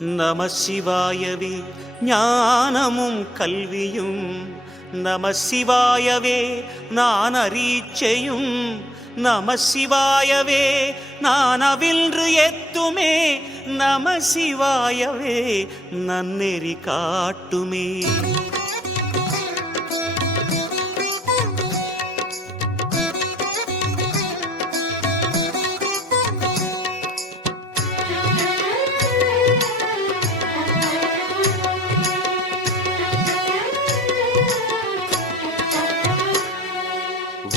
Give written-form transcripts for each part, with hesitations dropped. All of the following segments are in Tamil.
நம சிவாயவே ஞானமும் கல்வியும், நம சிவாயவே நான் அரீச்சையும், நம சிவாயவே நான் அவின்று எத்துமே, நம சிவாயவே நன்னெறி காட்டுமே.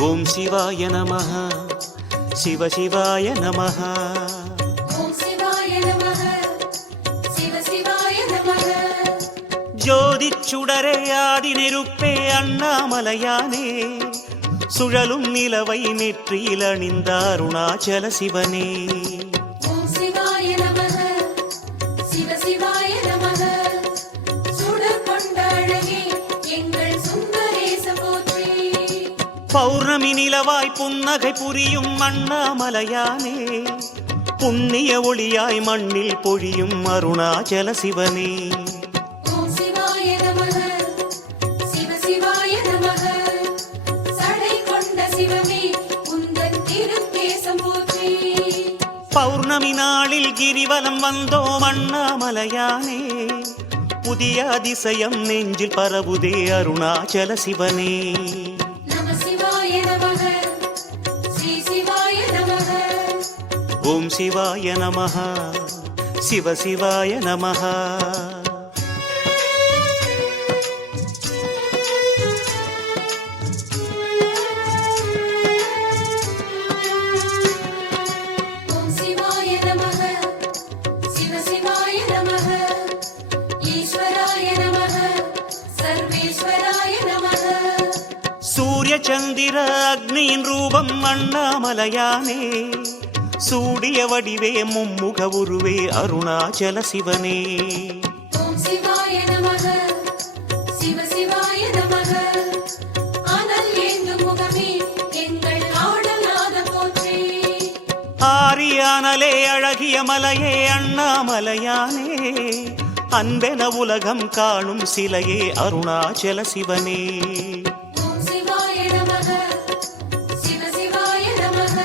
ஓம் சிவாய நமஹ, சிவ சிவாய நமஹ. ஓம் சிவாய நமஹ, சிவ சிவாய நமஹ. ஜோதி சுடரே ஆதி நெருப்பே அண்ணாமலையானே, சுழலும் நிலவை நெற்றியில் அணிந்த அருணாச்சல சிவனே. ஓம் சிவாய நமஹ, சிவ சிவாய நமஹ. சுடர் கொண்ட அழகே எங்கள் சுந்தரேச போற்றி. பௌர்ணமி நிலவாய் புன்னகை புரியும் அண்ணாமலையானே, புண்ணிய ஒளியாய் மண்ணில் பொழியும் அருணாச்சல சிவனே. ஓம் சிவாய நமஹ, சிவ சிவாய நமஹ. சடை கொண்ட சிவமே உந்தன் திருக்கேசம் போற்றி. பௌர்ணமி நாளில் கிரிவலம் வந்தோம் அண்ணாமலையானே, புதிய அதிசயம் நெஞ்சில் பரவுதே அருணாச்சல சிவனே. ஓம் சிவாய நமஹ, சிவ சிவாய நமஹ. ஓம் சிவாய நமஹ, சிவ சிவாய நமஹ. ஈஸ்வராய நமஹ, சர்வேஸ்வராய நமஹ. சூரிய சந்திர அக்னியின் ரூபம் அண்ணாமலையானே, சூடிய வடிவே மும்முக உருவே அருணாச்சல சிவனே. ஓம் சிவாய நமஹ, சிவ சிவாய நமஹ. அனல் ஏந்தும் முகமே எங்கள் ஆடலாத போற்றி. ஆரியானலே அழகிய மலையே அண்ணாமலையானே, அன்பென உலகம் காணும் சிலையே அருணாச்சல சிவனே. ஓம் சிவாய நமஹ, சிவ சிவாய நமஹ.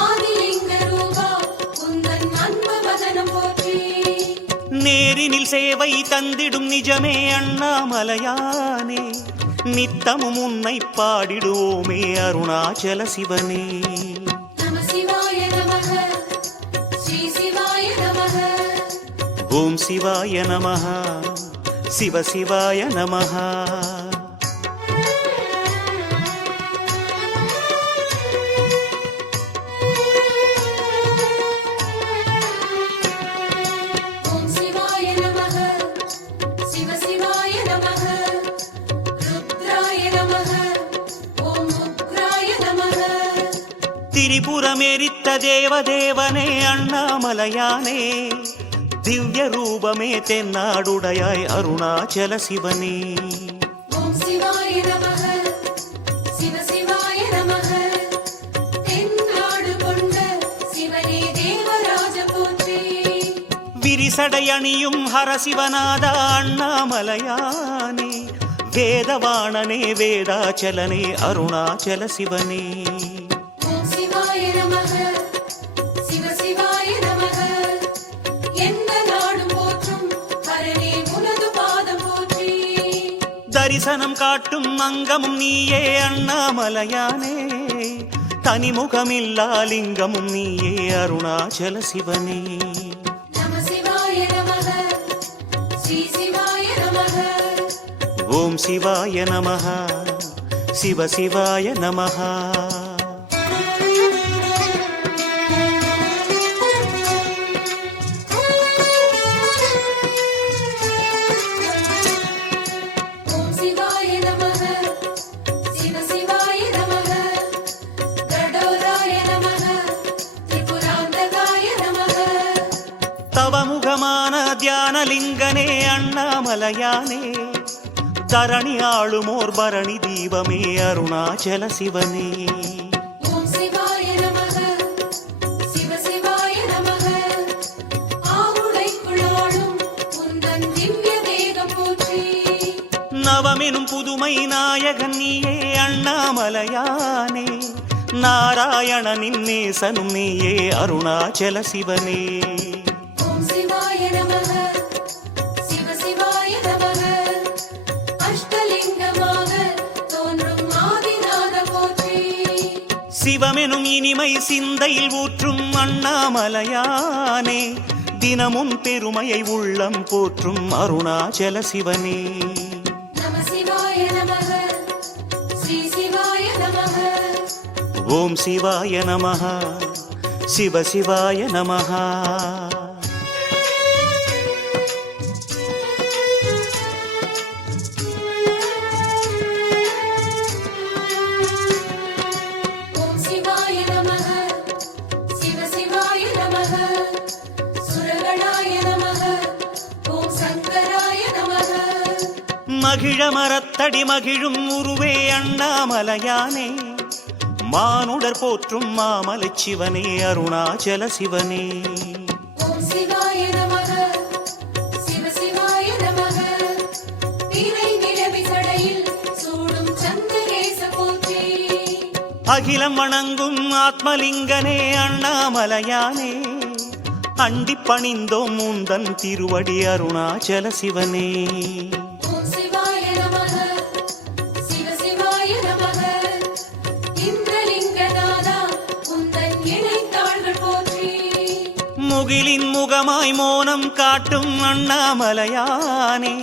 ஆதிலிங்க ரூபா உந்தன் அன்பு வதனம் போற்றி. நேரினில் சேவை தந்திடும் நிஜமே அண்ணாமலையானே, நித்தமும் உன்னை பாடிடுவோமே அருணாச்சல சிவனே. நம சிவாய நமஹ, ஸ்ரீ சிவாய நமஹ. ஓம் சிவாய நமஹ, சிவ சிவாய நமஹ. ஓம் சிவாய நமஹ, சிவ சிவாய நமஹ. ருத்ராய நமஹ, ஓம் உக்ராய நமஹ. திரிபுரமெரித்த தேவதேவனே அண்ணாமலையானே, திவ்ய ரூபமே தென்னாடுடையாய் அருணாச்சல சிவனே. ஓம் சிவாய நமஹ, சிவ சிவாய நமஹ. தென்னாடு கொண்ட சிவனே தேவராஜ போற்றி. விரிசடை அணியும் ஹரசிவநாதா அண்ணாமலையானே, வேதவாணனே வேதாச்சலனே அருணாச்சல சிவனே. ஓம் சிவாய நமஹ, சிவ சிவாய நமஹ. எந்த நாடும் போற்றும் ஹரனே உனது பாதம் போற்றி. தரிசனம் காட்டும் அங்கமும் நீயே அண்ணாமலையானே, தனிமுகமில்லா லிங்கமும் நீயே அருணாச்சல சிவனே. நம சிவாய நமஹ, ஸ்ரீ சிவாய நமஹ. ஓம் சிவாய நமஹ, சிவ சிவாய நமஹ. ஓம் சிவாய நமஹ, சிவ சிவாய நமஹ. கடோராய நமஹ, திரிபுராந்தகாய நமஹ. தவமுகமான தியானலிங்கனே அண்ணாமலையானே, தரணி ஆளுமோர் பரணி தீபமே அருணாச்சல சிவனே. ஓம் சிவாய நமஹ, சிவ சிவாய நமஹ. ஆவுடைக்குள் பெருமை நாயகன் நீயே அண்ணாமலையானே நாராயணனின் நேசனும் நீயே அருணாச்சல சிவனே ஓம் சிவாய நமः சிவ சிவாய நமः அஷ்டலிங்கமாக தோன்றும் ஆதிநாத போற்றி சிவமெனும் இனிமை சிந்தையில் ஊற்றும் அண்ணாமலையானே தினமும் பெருமையை உள்ளம் போற்றும் அருணாச்சல சிவனே நம சிவாய நமः ஸ்ரீ சிவாய நமः ஓம் சிவாய நமः சிவ சிவாய நமः ஓம் சிவாய நமः சிவ சிவாய நமः சுரகணாய நமः ஓம் சங்கராய நமः மகிழ மரத்தடி மகிழும் உருவே அண்ணாமலையானே மானுடர் போற்றும் மாமலை சிவனே அருணாச்சல சிவனே ஓம் சிவாய நமः சிவ சிவாய நமः திரை நிலவி சடையில் சூடும் சந்திரேச போற்றி அகிலம் வணங்கும் ஆத்மலிங்கனே அண்ணாமலையானே அண்டிப் பணிந்தோம் முந்தன் திருவடி அருணாச்சல சிவனே ஓம் சிவாய நமः சிவ சிவாய நமः இந்திரலிங்கநாதா உந்தன் இணைத்தாள்கள் போற்றி முகிலின் முகமாய் மோனம் காட்டும் அண்ணாமலையானே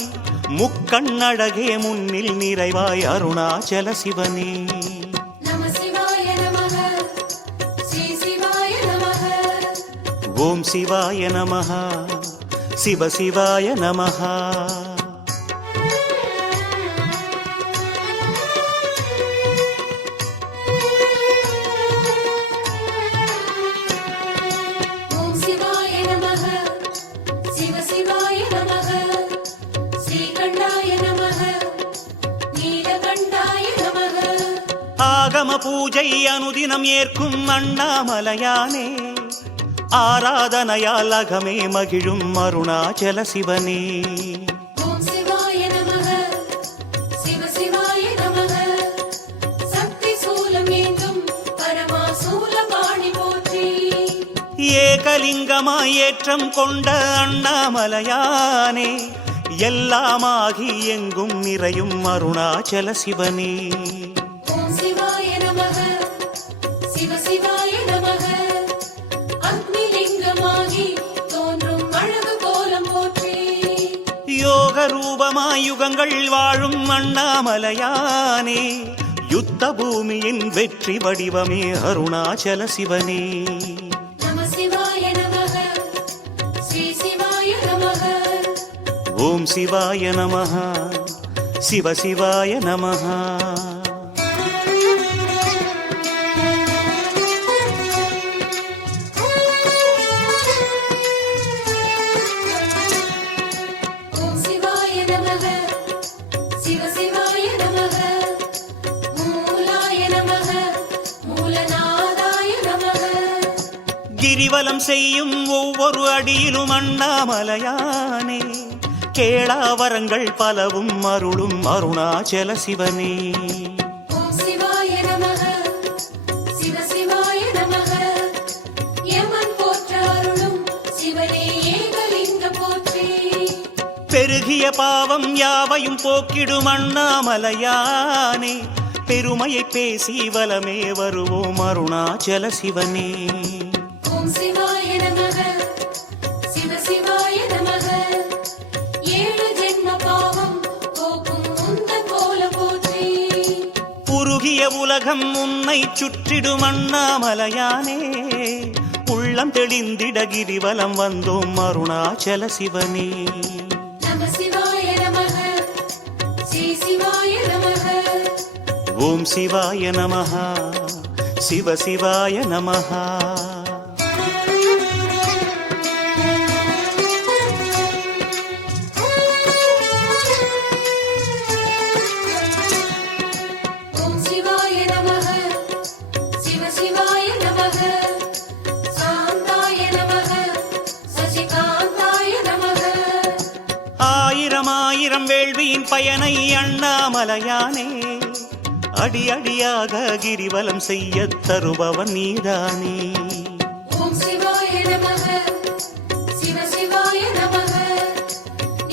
முக்கண்ணழகே முன்னில் நிறைவாய் அருணாச்சல சிவனே நம சிவாய நமः ஸ்ரீ சிவாய நமः ஓம் சிவாய நமः சிவ சிவாய நமः ஓம் சிவாய நமः சிவ சிவாய நமः ஸ்ரீகண்டாய நமः நீலகண்டாய நமः ஆகம பூஜை அனுதினம் ஏற்கும் அண்ணாமலையானே ஆராதனையால் அகமே மகிழும் அருணாச்சல சிவனே ஓம் சிவாய நமः சிவ சிவாய நமः சக்தி சூலம் ஏந்தும் பரமா சூலபாணி போற்றி ஏகலிங்கமாய் ஏற்றம் கொண்ட அண்ணாமலையானே எல்லாமாகி எங்கும் நிறையும் அருணாச்சல சிவனே ஓம் சிவாய நமः சிவ சிவாய நமः அக்னிலிங்கமாகி தோன்றும் அழகு கோலம் போற்றி யோக ரூபமாய் யுகங்கள் வாழும் அண்ணாமலையானே யுத்த பூமியின் வெற்றி வடிவமே அருணாச்சல சிவனே நம சிவாய நமः ஸ்ரீ சிவாய நமः ஓம் சிவாய நமः சிவ சிவாய நமः ஓம் சிவாய நமः சிவ சிவாய நமः மூலாய நமः மூலநாதாய நமः கிரிவலம் செய்யும் ஒவ்வொரு அடியிலும் அண்ணாமலையானே கேளாவரங்கள் பலவும் அருளும் அருணாச்சல சிவனே ஓம் சிவாய நமः சிவ சிவாய நமः யமன் போற்ற அருளும் சிவனே ஏகலிங்க போற்றி பெருகிய பாவம் யாவையும் போக்கிடும் அண்ணாமலையானே பெருமையை பேசி வலமே வருவோம் அருணாச்சல சிவனே ஓம் சிவாய நமः சிவ சிவாய நமः ஏழு ஜென்ம பாவம் போக்கும் உந்தன் கோலம் போற்றி உருகிய உலகம் உன்னை சுற்றிடும் அண்ணாமலையானே உள்ளம் தெளிந்திட கிரிவலம் வந்தோம் அருணாச்சல சிவனே நம சிவாய நமः ஸ்ரீ சிவாய நமः ஓம் சிவாய நமः சிவ சிவாய நமः ஓம் சிவாய நமः சிவ சிவாய நமः சாந்தாய நமः சசிகாந்தாய நமः ஆயிரம் வேள்வியின் பயனை அண்ணாமலையானே அடி அடியாக கிரிவலம் செய்ய தருபவன் நீதானே. ஓம் சிவாய நமக சிவ சிவாய நமக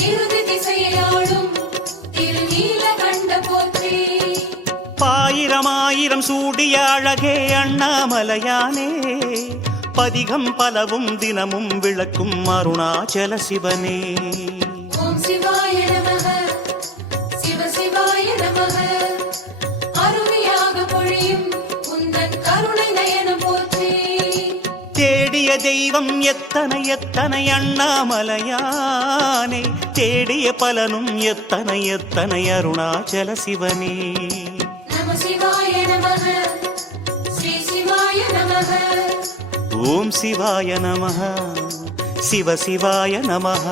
நிருதி திசையாளும் திருநீலகண்ட போற்றி. ஆயிரம் சூடிய அழகே அண்ணாமலையானே பதிகம் பலவும் தினமும் விளக்கும் அருணாச்சல சிவனே. ஓம் சிவாய நமக சிவ சிவாய நமக அருமையாக பொழியும் உந்தன் கருணை நயனம் போற்றி. தேடிய தெய்வம் எத்தனை எத்தனை அண்ணாமலையானே தேடிய பலனும் எத்தனை எத்தனை அருணாச்சல சிவனே. நம சிவாய நமக ஸ்ரீ சிவாய நமக. ஓம் சிவாய நமः சிவ சிவாய நமः.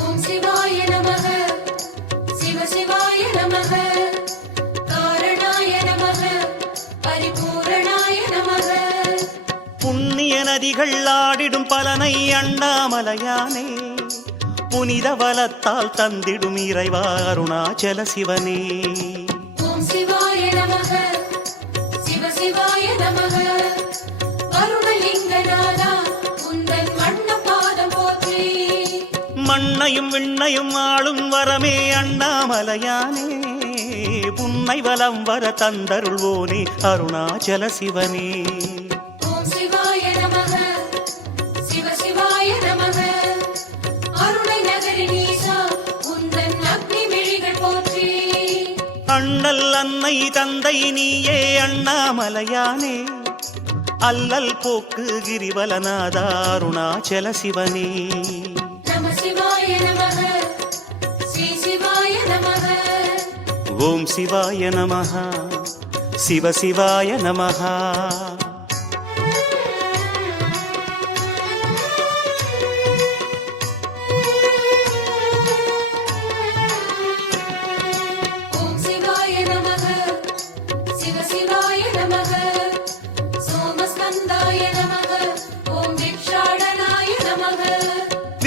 ஓம் சிவாய நமக சிவ சிவாய நமக காரணாய நமக பரிபூரணாய நமக. புண்ணிய நதிகள் ஆடிடும் பலனை அண்ணாமலையானே புனித வலத்தால் தந்திடும் இறைவா அருணாச்சல சிவனே. ஓம் சிவாய நமக சிவ சிவாய நமக வருணலிங்கநாதா உந்தன் வண்ண பாதம் போற்றி. மண்ணையும் விண்ணையும் ஆளும் வரமே அண்ணாமலையானே புன்னை வலம் வர தந்தருள்வோனே அருணாச்சல சிவனே. ஓம் சிவாய நமக சிவ சிவாய நமக அருணை நகரி நீசா உந்தன் அக்னி விழிகள் போற்றி. அண்ணல் அன்னை தந்தை நீயே அண்ணாமலையானே அல்லல் போக்கு கிரிவலநாதா அருணாச்சல சிவனே. நம சிவாய நமக ஸ்ரீ சிவாய நமக. ஓம் சிவாய நமः சிவ சிவாய நமः. ஓம் சிவாய நமக சிவ சிவாய நமக சோமஸ்கந்தாய நமக ஓம் விக்ஷாடனாய நமக.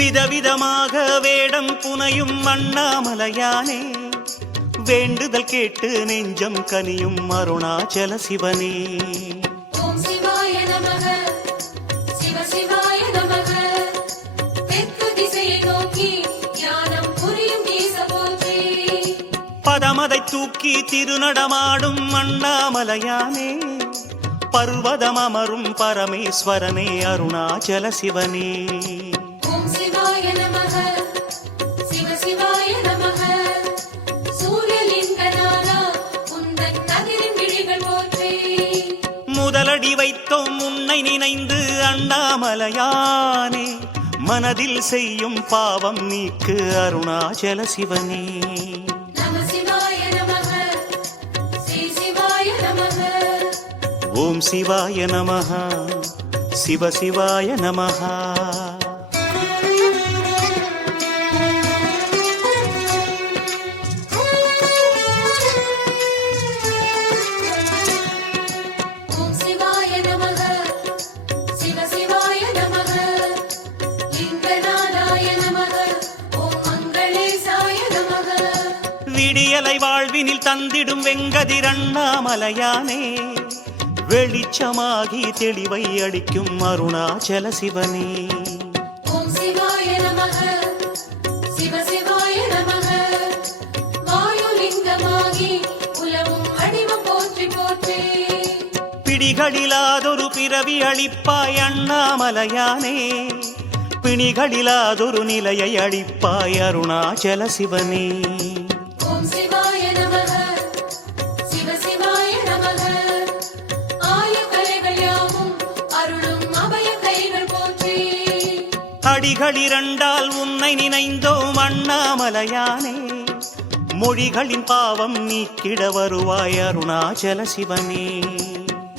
விதவிதமாக வேடம் புனையும் அண்ணாமலையானே வேண்டுதல் கேட்டு நெஞ்சம் கனியும் அருணாச்சல சிவனே. ஓம் சிவாய நமக சிவ சிவாய நமக தெற்கு திசையை நோக்கி ஞானம் புரியும் ஈச போற்றி. பதமதை தூக்கி திருநடமாடும் அண்ணாமலையானே பர்வதம் அமரும் பரமேஸ்வரனே அருணாச்சல சிவனே. ஓம் சிவாய நமக சிவ சிவாய நமக சூரியலிங்கநாதா உந்தன் கதிரின் விழிகள் போற்றி. முதலடி வைத்தோம் உன்னை நினைந்து அண்ணாமலையானே மனதில் செய்யும் பாவம் நீக்கு அருணாச்சல சிவனே. நம சிவாய நமக ஸ்ரீ சிவாய நமக. ஓம் சிவாய நமः சிவ சிவாய நமः. ஓம் சிவாய நமக சிவ சிவாய நமக லிங்கநாதாய நமக ஓம் மங்களேசாய நமக. விடியலை வாழ்வினில் தந்திடும் வெங்கதிர் அண்ணாமலையானே வெளிச்சமாகி தெளிவை அளிக்கும் அருணாச்சல சிவனே. ஓம் சிவாய நமக சிவ சிவாய நமக வாயுலிங்கமாகி உலவும் அடிவம் போற்றி போற்றி. பிடிகளிலாதொரு பிறவி அளிப்பாய் அண்ணாமலையானே பிணிகளிலாதொரு நிலையை அளிப்பாய் அருணாச்சல சிவனே. ஓம் சிவாய நமக சிவ சிவாய நமக ஆயக்கலைகள் யாவும் அருளும் அபய கைகள் போற்றி. அடிகளிரண்டால் உன்னை நினைந்தோம் அண்ணாமலையானே மொழிகளின் பாவம் நீக்கிட வருவாய் அருணாச்சல சிவனே.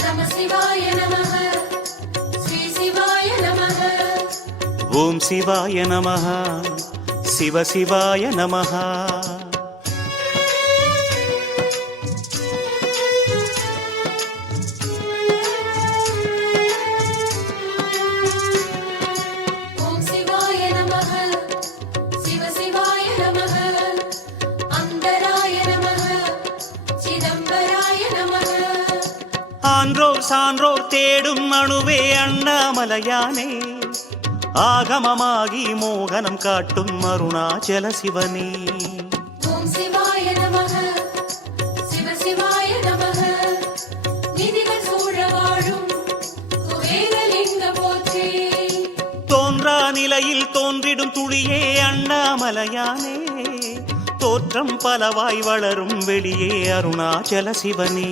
நம சிவாய நமக ஸ்ரீ சிவாய நமக. ஓம் சிவாய நமः சிவ சிவாய நமः. ஆன்றோர் சான்றோர் தேடும் அணுவே அண்ணாமலையானே ஆகமமாகி மோகனம் காட்டும் அருணாச்சல சிவனே ஓம் சிவாய நமக சிவ சிவாய நமக நிதிகள் சூழ வாழும் குபேரலிங்க போற்றி தோன்றா நிலையில் தோன்றிடும் துளியே அண்ணாமலையானே தோற்றம் பலவாய் வளரும் வெளியே அருணாச்சல சிவனே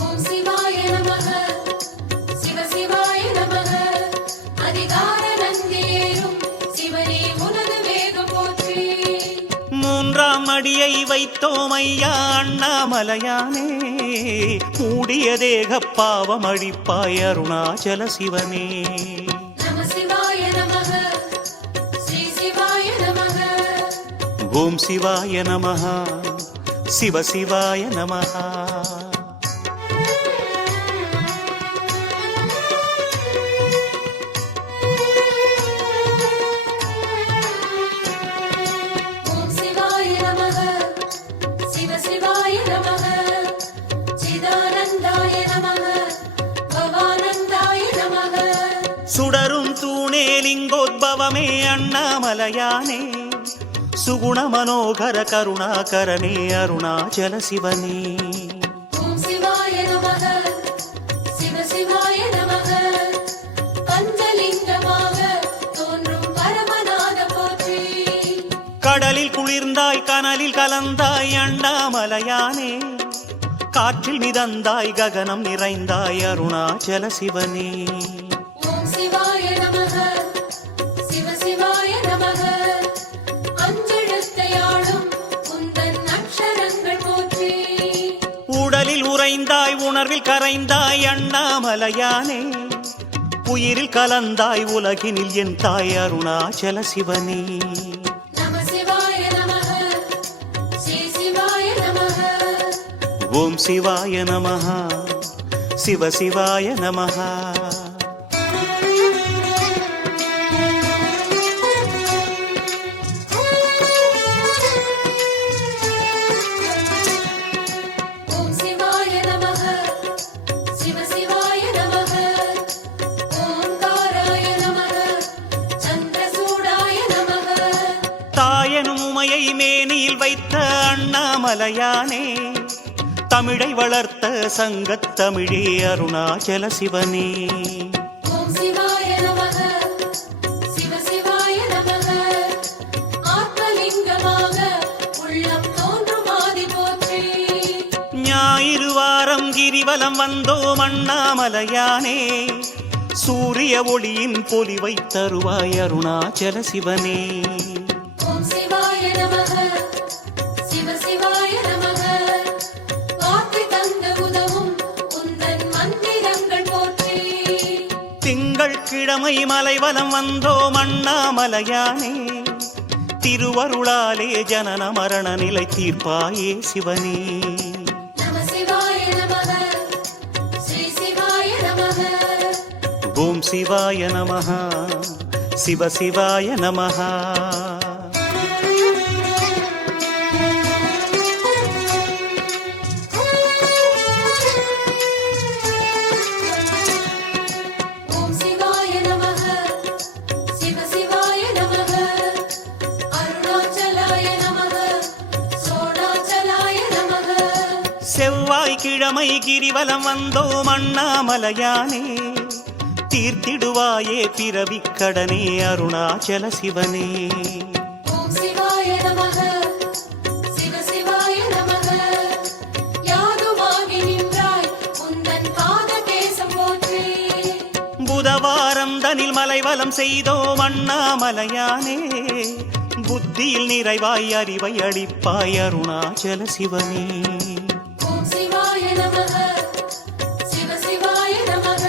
ஓம் சிவாய நமக சிவ சிவாய நமக அதிகார நந்தியேறும் சிவனே உனது வேகம் போற்றி மூன்றாம் அடியை வைத்தோம் ஐயா அண்ணாமலையானே மூடிய தேக பாவம் அழிப்பாய் அருணாச்சல சிவனே நம சிவாய நமக ஸ்ரீ சிவாய நமக ஓம் சிவாய நமஹ சிவ சிவாய நமஹ ஓம் சிவாய நமக சிவ சிவாய நமக சிதானந்தாய நமக பவானந்தாய நமக சுடரும் தூணே லிங்கோத்பவமே அண்ணாமலையானே சுகுண மனோகர கருணாகரனே அருணாச்சல சிவனே ஓம் சிவாய நமக சிவ சிவாய நமக பஞ்சலிங்கமாக தோன்றும் பரமநாத போற்றி கடலில் குளிர்ந்தாய் கனலில் கலந்தாய் அண்ணாமலையானே காற்றில் மிதந்தாய் ககனம் நிறைந்தாய் அருணாச்சல சிவனே ஓம் சிவாய நமக சிவ சிவாய நமக அஞ்செழுத்தையாளும் உந்தன் அக்ஷரங்கள் போற்றி உடலில் உறைந்தாய் உணர்வில் கரைந்தாய் அண்ணாமலையானே உயிரில் கலந்தாய் உலகினில் என் தாய் அருணாச்சல சிவனே நம சிவாய நமக ஸ்ரீ சிவாய நமக ஓம் சிவாய நமஹ சிவ சிவாய நமஹ ஓம் சிவாய நமக சிவ சிவாய நமக ஓங்காராய நமக சந்திரசூடாய நமக தாயனும் உமையை மேனியில் வைத்த அண்ணாமலையானே தமிழை வளர்த்த சங்கத் தமிழே அருணாச்சல சிவனே ஓம் சிவாய நமக சிவ சிவாய நமக ஆத்மலிங்கமாக உள்ளம் தோன்றும் ஆதி போற்றி ஞாயிறு வாரம் கிரிவலம் வந்தோம் அண்ணாமலையானே சூரிய ஒளியின் பொலிவை தருவாய் அருணாச்சல சிவனே ஓம் சிவாய நமக சிவ சிவாய நமக வாக்கு தந்து உதவும் உந்தன் மந்திரங்கள் போற்றி திங்கள் கிழமை மலைவலம் வந்தோம் அண்ணாமலையானே திருவருளாலே ஜனன மரண நிலை தீர்ப்பாயே சிவனே நம சிவாய நமக ஸ்ரீ சிவாய நமக ஓம் சிவாய நமஹ சிவ சிவாய நமஹ ஓம் சிவாய நமக சிவ சிவாய நமக அருணாச்சலாய நமக சோணாச்சலாய நமக செவ்வாய்க்கிழமை கிரிவலம் வந்தோம் அண்ணாமலையானே தீர்த்திடுவாயே பிறவிக் கடனே அருணாச்சல சிவனே ஓம் சிவாய நமக சிவ சிவாய நமக யாதுமாகி நின்றாய் உந்தன் பாத தேசம் போற்றி புதவாரம் தனில் மலைவலம் செய்தோம் அண்ணாமலையானே புத்தியில் நிறைவாய் அறிவை அளிப்பாய் அருணாச்சல சிவனே ஓம் சிவாய நமக சிவ சிவாய நமக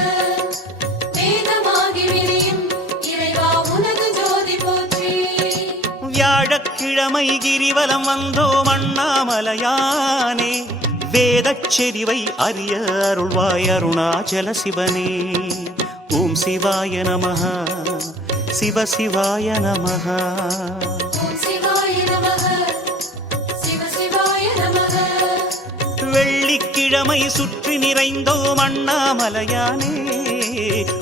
வேதமாகி விரியும் இறைவா உனது ஜோதி போற்றி வியாழக்கிழமை கிரிவலம் வந்தோம் அண்ணாமலையானே வேதச் செறிவை அறிய அருள்வாய் அருணாச்சல சிவனே ஓம் சிவாய நமஹ சிவ சிவாய நமஹ ஓம் சிவாய நமக சிவ சிவாய நமக வெள்ளிக்கிழமை இளமை சுற்றி நிறைந்தோம் அண்ணாமலையானே,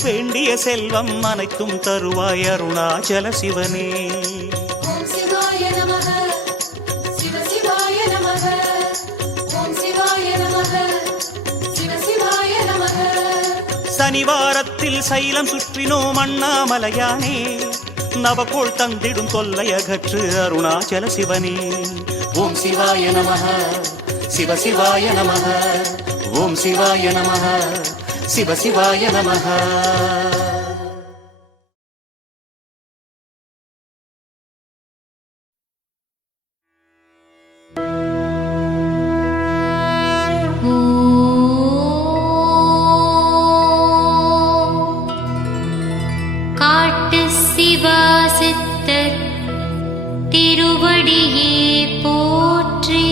வேண்டிய செல்வம் அனைத்தும் தருவாய் அருணாச்சல சிவனே. ஓம் சிவாய நமக சிவ சிவாய நமக ஓம் சிவாய நமக சிவ சிவாய நமக. சனிவாரத்தில் சைலம் சுற்றினோம் அண்ணாமலையானே, நவகோள் தந்திடும் தொல்லையகற்று அருணாச்சல சிவனே. ஓம் சிவாய நமக சிவ சிவாய நமக ஓம் சிவாய நமக சிவ சிவாய நமக. காட்டு சிவாசித்தர் திருவடியே போற்றி.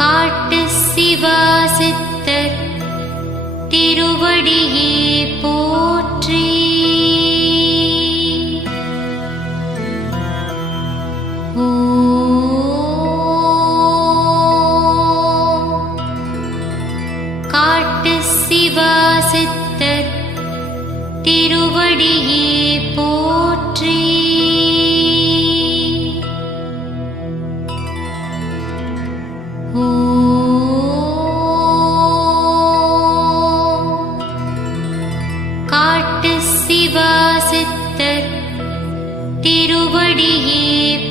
காட்டு சிவாசித்தர் திருவடியே போற்றி. காட்டு சிவாசித்தர் திருவடியே போற்றி. காட்டு சிவாசித்தர் திருவடியே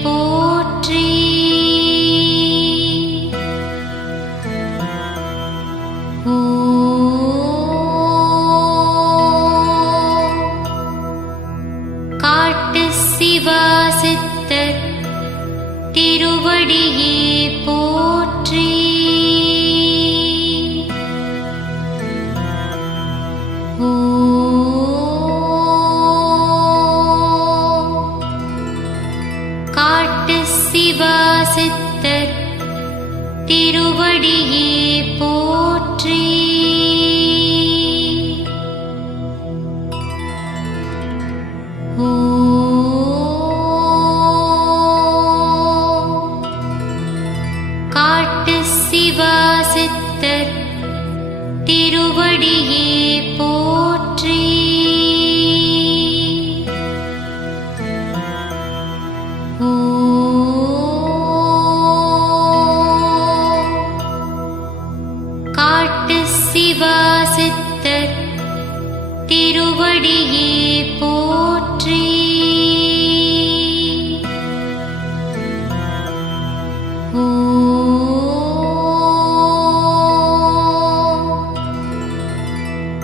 போற்றி. காட்டு சிவாசித்தர் திருவடியே போற்றி. காட்டு சிவாசித்தர் திருவடியே போற்றி. காட்டு சிவாசித்தர் திருவடியே போற்றி. காட்டு சிவாசித்தர் திருவடியே போற்றி.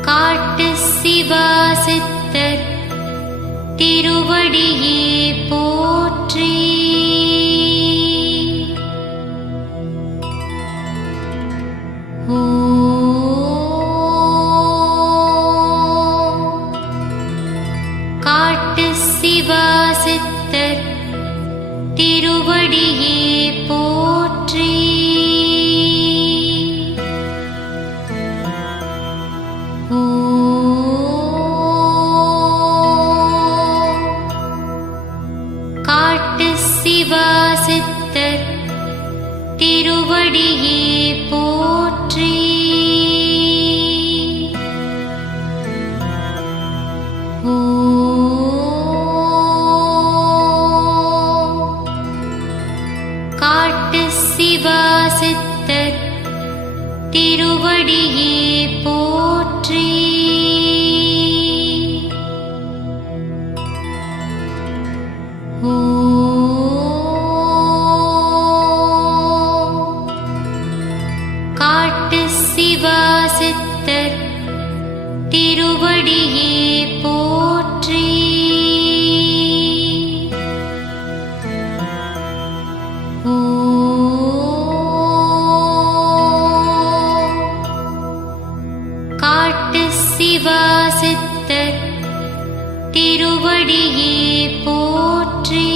காட்டு சிவாசித்தர் திருவடியே போற்றி. காட்டு சிவாசித்தர் திருவடியே போற்றி. காட்டு சிவாசித்தர் திருவடியே போற்றி. காட்டு சிவாசித்தர் திருவடியே போற்றி. காட்டு சிவாசித்தர் திருவடியே போற்றி. காட்டு சிவாசித்தர் திருவடியே போற்றி.